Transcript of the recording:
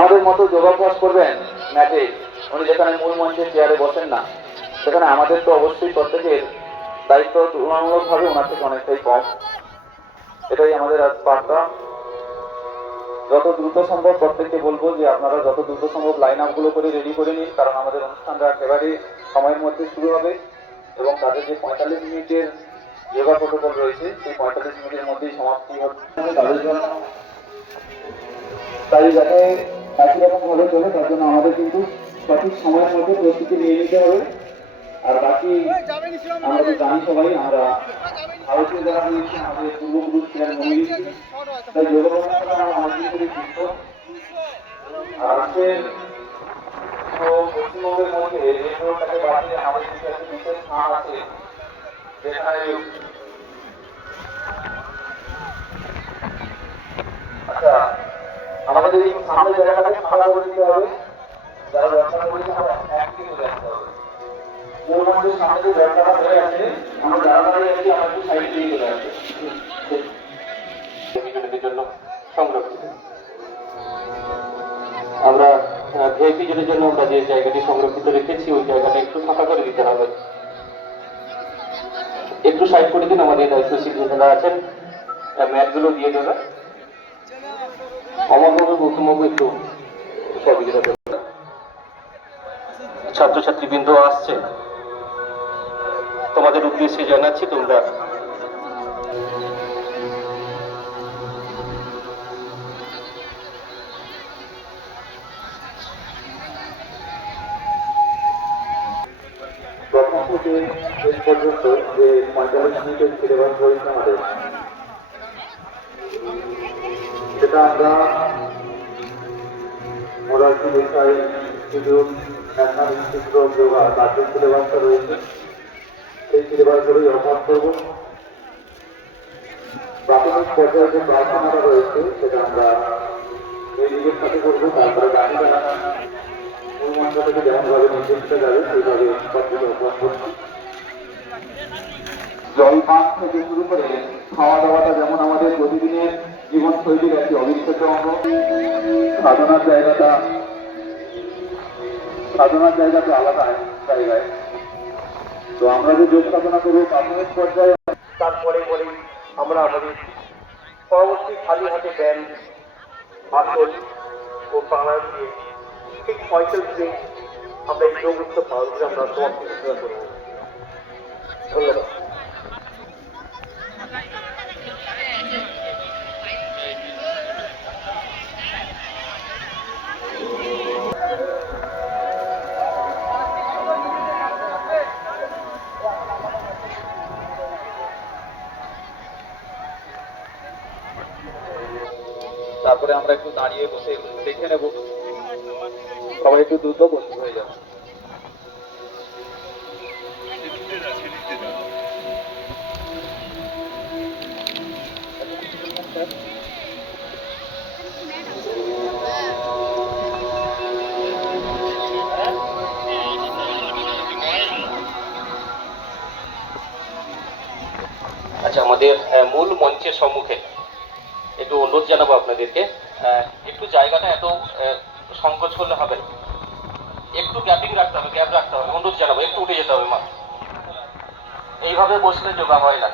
আমাদের মতো যোগাভ্যাস করবেন ম্যাটে, উনি যেখানে মূল মঞ্চে চেয়ারে বসেন না, সেখানে আমাদের তো অবশ্যই প্রত্যেকের দায়িত্ব তুলনামূলকভাবে ওনার থেকে অনেকটাই কম। এটাই আমাদের আজ বার্তা। যত দ্রুত সম্ভব প্রত্যেককে বলবো যে আপনারা যত দ্রুত সম্ভব লাইন আপগুলো করে রেডি করে নিন, কারণ আমাদের অনুষ্ঠানটা একেবারে সময়ের মধ্যে শুরু হবে এবং তাদের যে 45 মিনিটের যোগা প্রোটোকল রয়েছে সেই 45 মিনিটের মধ্যেই সমাপ্তি হবে তাদের জন্য। তাই যাতে একই রকম ভাবে চলে তার জন্য আমাদের কিন্তু সঠিক সময়ের মধ্যে প্রস্তুতি নিয়ে নিতে হবে। আর বাকি আমরা তো জানি সবাই, আমরা ভারতীয় যারা রয়েছে আমাদের পূর্বপুরুষ ছিলেন মহিলা, তাই যোগা আমরা অনেকদিন ধরে যুক্ত। আর আজকের পশ্চিমবঙ্গের মধ্যে রেডিওটাকে বাড়িয়ে আমাদের কিছু একটা বিশেষ স্থান আছে যেখানে আচ্ছা আমাদের এই সামনের জায়গাটাকে ফাঁকা করে দিতে হবে। যারা ব্যবসা করেছে আমরা একদিকে চলে আসতে হবে। মূল মঞ্চের সামনে যে ব্যবসাটা হয়ে আছে আমরা যারা দাঁড়িয়ে আছি আমরা একটু সাইড দিয়ে চলে আসবো জন্য সংরক্ষিত। আমরা ভিআইপি জনের জন্য আমরা যে জায়গাটি সংরক্ষিত রেখেছি ওই জায়গাটা একটু ফাঁকা করে দিতে হবে। একটু সাইড করে দিন, আমাদের দায়িত্বশীল যারা আছেন ম্যাটগুলো দিয়ে দেবে। অমরবাবু গৌতমবাবু একটু সহযোগিতা করবে। ছাত্রছাত্রীবৃন্দ আসছে, তোমাদের উদ্দেশ্যে জানাচ্ছি তোমরা প্রথম থেকে শেষ পর্যন্ত যে 45 মিনিটের সিলেবাস রয়েছে আমাদের, সেটা আমরা Morarji Desai institute, national institute of yoga তার যে সিলেবাসটা রয়েছে সেই সিলেবাসগুলোই অভ্যাস করব। প্রাথমিক পর্যায়ে যে প্রার্থনাটা রয়েছে সেটা আমরা নিজের সাথে করবো, তারপরে বাকিটা মূল মঞ্চ থেকে যেমনভাবে নির্দেশিত যাবে সেইভাবে পদ্ধতি অভ্যাস করছি। জল পান থেকে শুরু করে খাওয়া দাওয়াটা যেমন আমাদের প্রতিদিনের জীবনশৈলীর একটি অবিচ্ছেদ্য অঙ্গ, সাধনার জায়গাতে আলাদা জায়গায়। তো আমরা যে যোগ সাধনা করবো প্রাথমিক পর্যায়ে, তারপরে আমরা আমাদের পরবর্তী খালি হাতে ব্যায়াম আসল ও প্রাণায়াম দিয়ে ঠিক 45 মিনিট আমরা এই যোগ উৎসব পালন করে আমরা সমাপ্তি ঘোষণা করব। ধন্যবাদ। তারপরে আমরা একটু দাঁড়িয়ে বসে দেখে নেব, সবাই একটু দ্রুত বসে হয়ে যাবে। আচ্ছা, আমাদের মূল মঞ্চের সম্মুখে একটু অনুরোধ জানাবো আপনাদেরকে, একটু জায়গাটা এত সংকোচ করলে হবে, একটু গ্যাপ রাখতে হবে, অনুরোধ জানাবো, একটু উঠে যেতে হবে মা। এইভাবে বসলে যোগা হয় না।